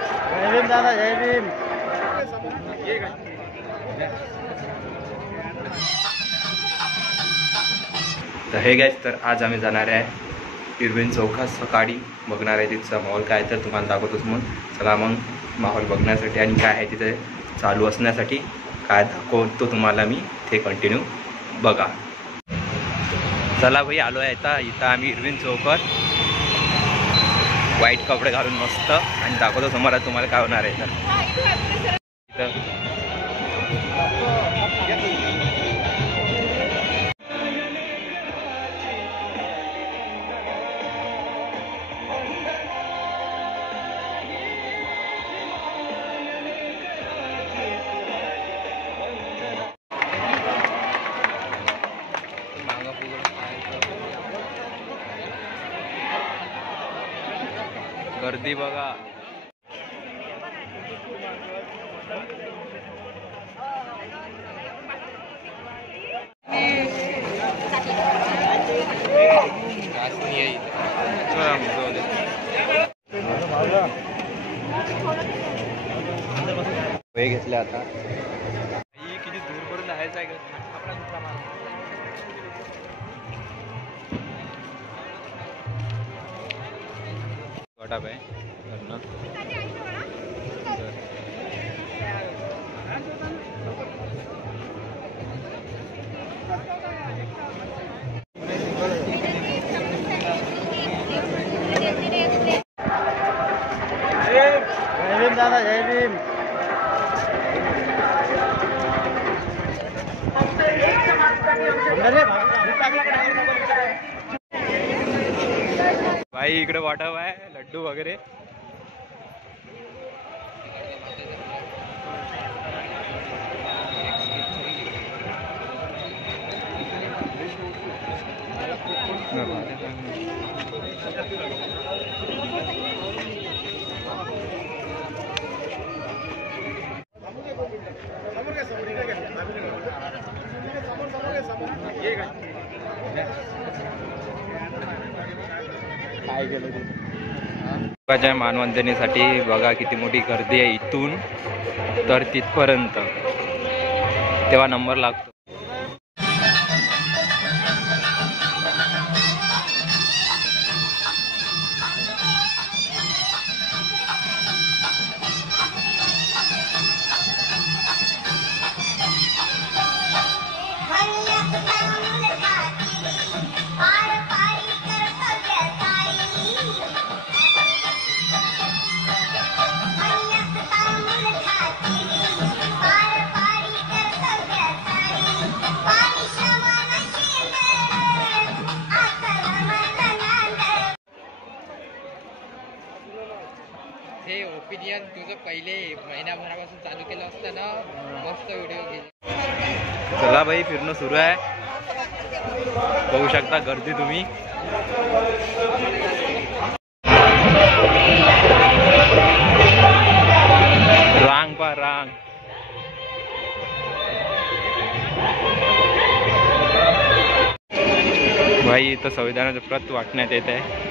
जय भीम दादा, जय भीम। तर हे गाईज, तर आज आम्ही जाणार आहे इरविन चौकात सकाळी बघणार आहे तिथचा माहोल काय, तर तुम्हाला दाखवतोच. मग चला मग माहोल बघण्यासाठी आणि काय आहे तिथे चालू असण्यासाठी काय दाखवतो तुम्हाला मी, ते कंटिन्यू बघा. चला भाई, आलो आहे इथं आम्ही इरविन चौकात व्हाईट कपडे घालून मस्त, आणि दाखवतो तुम्हाला काय होणार आहे. तर इथं गर्दी बघा. वय घेतले आता. किती दूरपर्यंत आहेच आहे वाटाप आहे. जय भीम दादा, जय भीम। भाई इकडे वाटाप आहे, लड्डू वगैरे. काय केलं मानवंदनेसाठी बघा किती मोठी गर्दी आहे इथून तर तिथपर्यंत, तेव्हा नंबर लागतो. हे ओपिनियन तुझं पहिले महिनाभरापासून चालू केलं असतं ना, मस्त व्हिडिओ गेले. चला भाई, फिरणं सुरू आहे. बघू शकता गर्दी तुम्ही. रांग पा रांग. भाई इथं संविधानाचं प्रत वाटण्यात येत आहे.